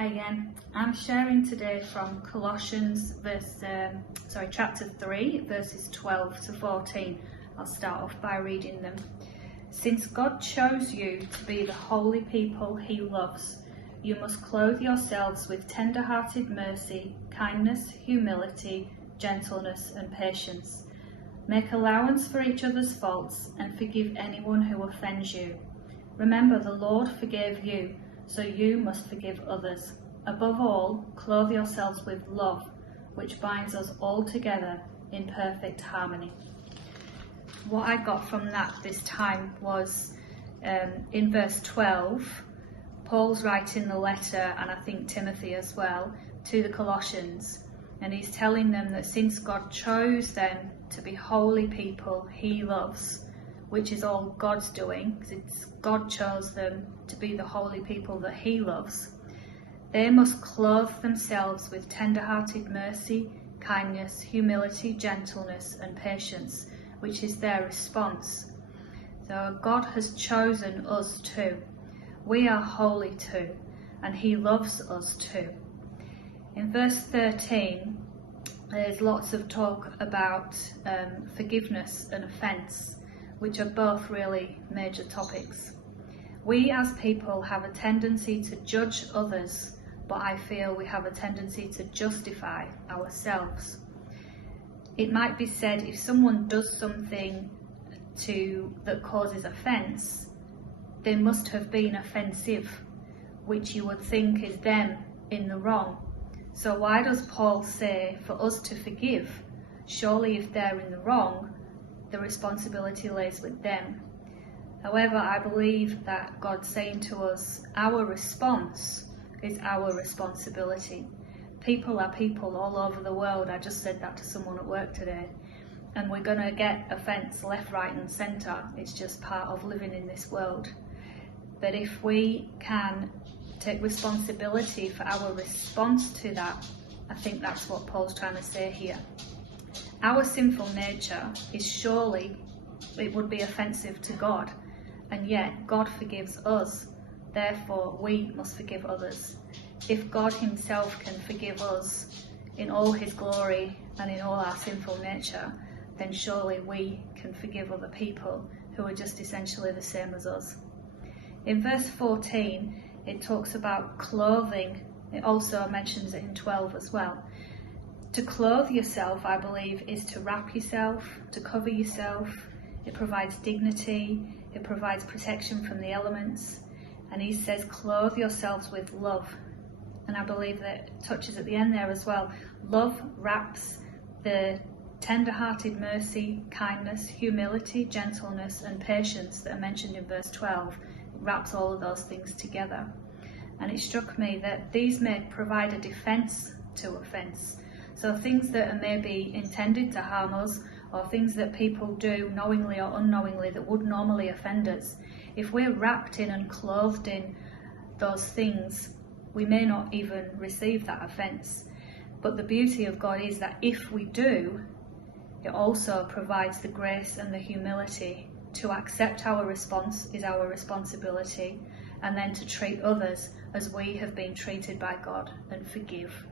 Hi again. I'm sharing today from Colossians chapter 3, verses 12 to 14. I'll start off by reading them. Since God chose you to be the holy people he loves, you must clothe yourselves with tender-hearted mercy, kindness, humility, gentleness and patience. Make allowance for each other's faults and forgive anyone who offends you. Remember, the Lord forgave you, so you must forgive others. Above all, clothe yourselves with love, which binds us all together in perfect harmony. What I got from that this time was in verse 12, Paul's writing the letter, and I think Timothy as well, to the Colossians, and he's telling them that since God chose them to be holy people he loves, which is all God's doing, because God chose them to be the holy people that he loves, they must clothe themselves with tender-hearted mercy, kindness, humility, gentleness and patience, which is their response. So God has chosen us too. We are holy too, and he loves us too. In verse 13, there's lots of talk about forgiveness and offence, which are both really major topics. We as people have a tendency to judge others, but I feel we have a tendency to justify ourselves. It might be said if someone does something that causes offence, they must have been offensive, which you would think is them in the wrong. So why does Paul say for us to forgive? Surely if they're in the wrong, the responsibility lays with them. However, I believe that God's saying to us, our response is our responsibility. People are people all over the world. I just said that to someone at work today. And we're going to get offence left, right and centre. It's just part of living in this world. But if we can take responsibility for our response to that, I think that's what Paul's trying to say here. Our sinful nature is surely, it would be offensive to God, and yet God forgives us, therefore we must forgive others. If God himself can forgive us in all his glory and in all our sinful nature, then surely we can forgive other people who are just essentially the same as us. In verse 14, it talks about clothing. It also mentions it in 12 as well. To clothe yourself, I believe, is to wrap yourself, to cover yourself. It provides dignity, it provides protection from the elements. And he says, clothe yourselves with love. And I believe that it touches at the end there as well. Love wraps the tender-hearted mercy, kindness, humility, gentleness and patience that are mentioned in verse 12. It wraps all of those things together. And it struck me that these may provide a defence to offence. So things that are maybe intended to harm us, or things that people do knowingly or unknowingly that would normally offend us, if we're wrapped in and clothed in those things, we may not even receive that offence. But the beauty of God is that if we do, it also provides the grace and the humility to accept our response is our responsibility, and then to treat others as we have been treated by God and forgive.